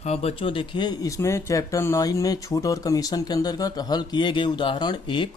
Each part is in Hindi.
हाँ बच्चों, देखिए इसमें चैप्टर 9 में छूट और कमीशन के अंतर्गत हल किए गए उदाहरण एक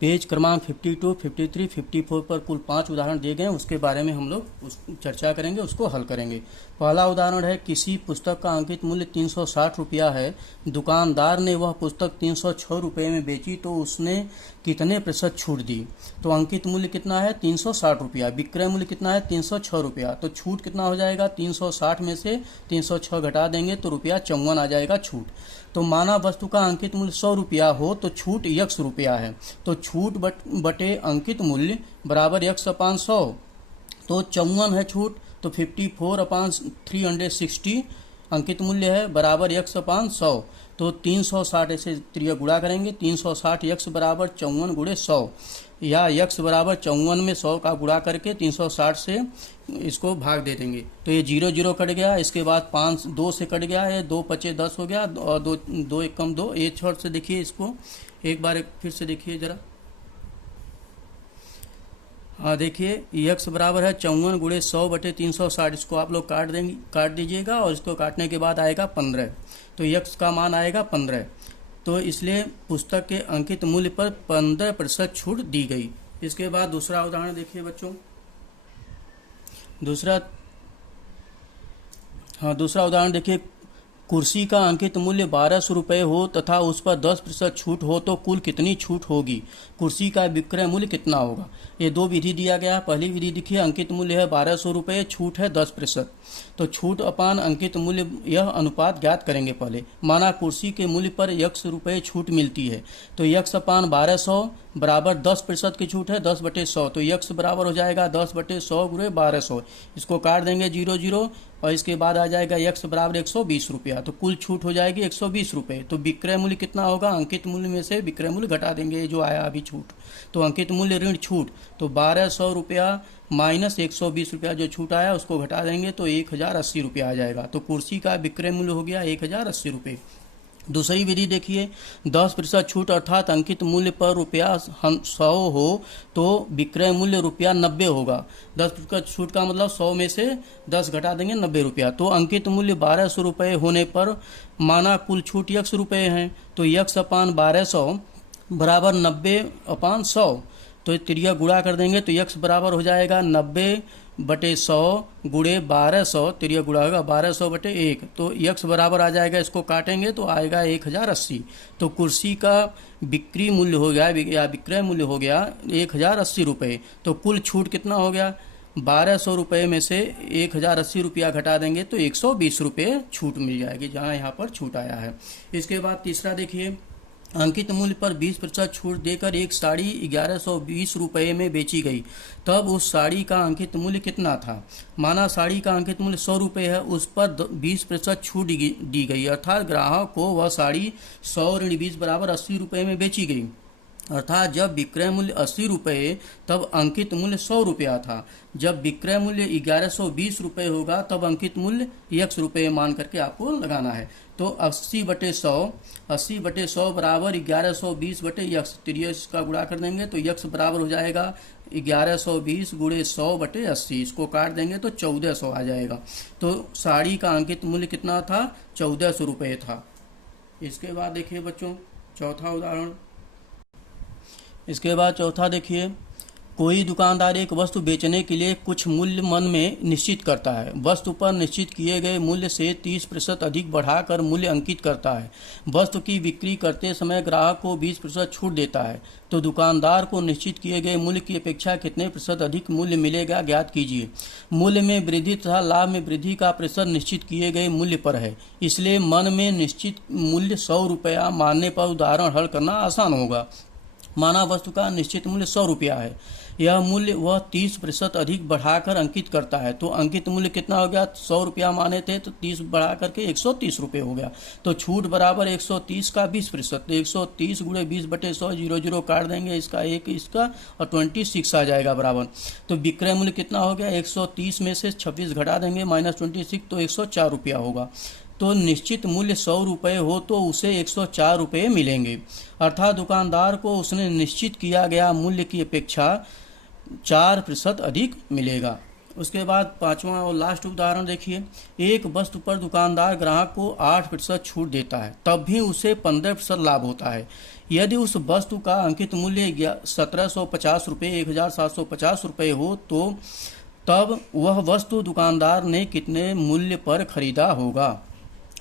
पेज क्रमांक 52, 53, 54 पर कुल 5 उदाहरण दिए गए हैं। उसके बारे में हम लोग चर्चा करेंगे, उसको हल करेंगे। पहला उदाहरण है, किसी पुस्तक का अंकित मूल्य 360 रुपया है। दुकानदार ने वह पुस्तक 306 रुपये में बेची तो उसने कितने प्रतिशत छूट दी? तो अंकित मूल्य कितना है? 360 रुपया। विक्रय मूल्य कितना है? 306 रुपया। तो छूट कितना हो जाएगा? 360 में से 306 घटा देंगे तो रुपया 54 आ जाएगा छूट। तो माना वस्तु का अंकित मूल्य 100 रुपया हो तो छूट x रुपया है। तो छूट बटे अंकित मूल्य बराबर x अपान 100। तो 54 है छूट, तो 54 अपान 360 अंकित मूल्य है बराबर x अपान 100। तो 360 से त्रिया गुणा करेंगे, 360 x बराबर 54 गुणे 100, या x बराबर 54 में 100 का गुणा करके 360 से इसको भाग दे देंगे। तो ये 0 0 कट गया, इसके बाद 5 2 से कट गया है, 2 पचे 10 हो गया, और 2 2 एक कम 2। एक छोर से देखिए इसको एक बार फिर से देखिए जरा। हाँ देखिए, x बराबर है 54 गुणे 100 बटे 360। इसको आप लोग काट दीजिएगा और इसको काटने के बाद आएगा 15। तो x का मान आएगा 15। तो इसलिए पुस्तक के अंकित मूल्य पर 15% छूट दी गई। इसके बाद दूसरा उदाहरण देखिए बच्चों। दूसरा उदाहरण देखिए, कुर्सी का अंकित मूल्य 1200 रुपये हो तथा उस पर 10% छूट हो तो कुल कितनी छूट होगी? कुर्सी का विक्रय मूल्य कितना होगा? ये दो विधि दिया गया है। पहली विधि देखिए, अंकित मूल्य है 1200 रुपये, छूट है 10%। तो छूट अपान अंकित मूल्य, यह अनुपात ज्ञात करेंगे। पहले माना कुर्सी के मूल्य पर x रुपये छूट मिलती है, तो x अपान 1200 बराबर 10% की छूट है 10 बटे 100। तो x बराबर हो जाएगा 10 बटे 100 गुणे 1200। इसको काट देंगे 0 0, और इसके बाद आ जाएगा x बराबर 120 रुपया। तो कुल छूट हो जाएगी 120 रुपये। तो विक्रय मूल्य कितना होगा? अंकित मूल्य में से विक्रय मूल्य घटा देंगे जो आया अभी छूट। तो अंकित मूल्य ऋण छूट, तो 1200 रुपया माइनस 120 रुपया जो छूट आया उसको घटा देंगे तो 1080 रुपया आ जाएगा। तो कुर्सी का विक्रय मूल्य हो गया 1080 रुपये। दूसरी विधि देखिए, 10% छूट अर्थात अंकित मूल्य पर रुपया 100 हो तो विक्रय मूल्य रुपया 90 होगा। 10% छूट का मतलब 100 में से 10 घटा देंगे 90 रुपया। तो अंकित मूल्य 1200 रुपये होने पर माना कुल छूट x रुपये हैं, तो x अपान 1200 बराबर 90 अपान 100। तो त्रिया गुणा कर देंगे तो x बराबर हो जाएगा 90 बटे 100 गुणे 1200। त्रिया गुणा होगा 1200 बटे 1। तो x बराबर आ जाएगा, इसको काटेंगे तो आएगा 1080। तो कुर्सी का बिक्री मूल्य हो गया या विक्रय मूल्य हो गया 1080 रुपये। तो कुल छूट कितना हो गया? 1200 रुपये में से 1080 रुपया घटा देंगे तो 120 रुपये छूट मिल जाएगी, जहाँ यहाँ पर छूट आया है। इसके बाद तीसरा देखिए, अंकित मूल्य पर 20% छूट देकर एक साड़ी 1120 रुपये में बेची गई, तब उस साड़ी का अंकित मूल्य कितना था? माना साड़ी का अंकित मूल्य 100 रुपये है, उस पर 20% छूट दी गई, अर्थात ग्राहक को वह साड़ी 100 ऋण 20 बराबर 80 रुपये में बेची गई। अर्थात जब विक्रय मूल्य 80 रुपये तब अंकित मूल्य 100 रुपया था। जब विक्रय मूल्य 1120 रुपये होगा तब अंकित मूल्य x रुपये मान करके आपको लगाना है। तो 80 बटे 100 बराबर 1120 बटे x। त्रियस का गुणा कर देंगे तो x बराबर हो जाएगा 1120 गुणे 100 बटे 80। इसको काट देंगे तो 1400 आ जाएगा। तो साड़ी का अंकित मूल्य कितना था? 1400 रुपये था। इसके बाद देखिए बच्चों चौथा उदाहरण। इसके बाद चौथा देखिए, कोई दुकानदार एक वस्तु बेचने के लिए कुछ मूल्य मन में निश्चित करता है। वस्तु पर निश्चित किए गए मूल्य से 30% अधिक बढ़ाकर मूल्य अंकित करता है। वस्तु की बिक्री करते समय ग्राहक को 20% छूट देता है। तो दुकानदार को निश्चित किए गए मूल्य की अपेक्षा कितने प्रतिशत अधिक मूल्य मिलेगा, ज्ञात कीजिए। मूल्य में वृद्धि तथा लाभ में वृद्धि का प्रतिशत निश्चित किए गए मूल्य पर है, इसलिए मन में निश्चित मूल्य 100 रुपया मानने पर उदाहरण हल करना आसान होगा। माना वस्तु का निश्चित मूल्य 100 रुपया है, यह मूल्य वह 30% अधिक बढ़ाकर अंकित करता है। तो अंकित मूल्य कितना हो गया? 100 रुपया माने थे तो 30 बढ़ा करके 130 रुपये हो गया। तो छूट बराबर 130 का 20%। तो 130 गुणे 20 बटे 100, 0 0 काट देंगे, इसका एक इसका और 26 आ जाएगा बराबर। तो विक्रय मूल्य कितना हो गया? 130 में से 26 घटा देंगे माइनस 26, तो 104 रुपया होगा। तो निश्चित मूल्य 100 रुपये हो तो उसे 104 रुपये मिलेंगे, अर्थात दुकानदार को उसने निश्चित किया गया मूल्य की अपेक्षा 4% अधिक मिलेगा। उसके बाद पांचवा और लास्ट उदाहरण देखिए, एक वस्तु पर दुकानदार ग्राहक को 8% छूट देता है, तब भी उसे 15% लाभ होता है। यदि उस वस्तु का अंकित मूल्य 1750 रुपये 1750 रुपये हो तो तब वह वस्तु दुकानदार ने कितने मूल्य पर खरीदा होगा।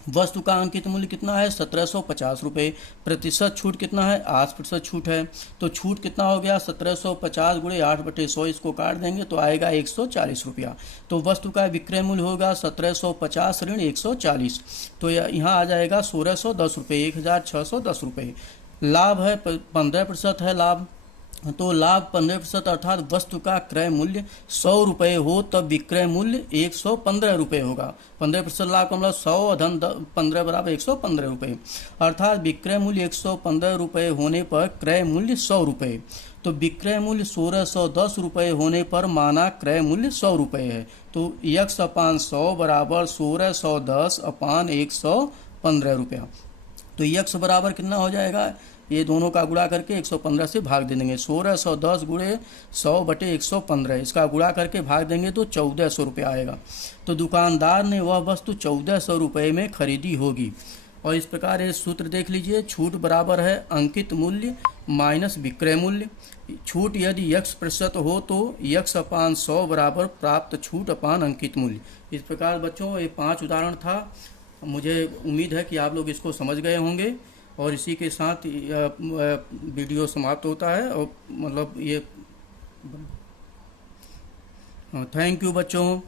वस्तु का अंकित मूल्य कितना है 1750 रुपये, प्रतिशत छूट कितना है 8% छूट है। तो छूट कितना हो गया 1750 गुणे 8/100, इसको काट देंगे तो आएगा 140 रुपया। तो वस्तु का विक्रय मूल्य होगा 1750 ऋण 140, तो यहाँ आ जाएगा 1610 रुपये, 1610 रुपये। लाभ है 15% है लाभ, तो लाभ 15% अर्थात वस्तु का क्रय मूल्य 100 रुपये हो तब विक्रय मूल्य 115 रुपये होगा। 15% लाभ का मतलब 100 धन 15 बराबर 115 रुपये, अर्थात विक्रय मूल्य 115 रुपये होने पर क्रय मूल्य 100 रुपये। तो विक्रय मूल्य 1610 रुपये होने पर माना क्रय मूल्य 100 रुपये है। तो x/100 बराबर 1610/115 रुपया। तो x बराबर कितना हो जाएगा, ये दोनों का गुणा करके 115 से भाग दे देंगे। 1610 गुणे 100/115, इसका गुणा करके भाग देंगे तो 1400 रुपये आएगा। तो दुकानदार ने वह वस्तु 1400 रुपये में खरीदी होगी। और इस प्रकार ये सूत्र देख लीजिए, छूट बराबर है अंकित मूल्य माइनस विक्रय मूल्य। छूट यदि x% हो तो x/100 बराबर प्राप्त छूट अपान अंकित मूल्य। इस प्रकार बच्चों ये 5 उदाहरण था। मुझे उम्मीद है कि आप लोग इसको समझ गए होंगे, और इसी के साथ वीडियो समाप्त होता है। और मतलब ये थैंक यू बच्चों।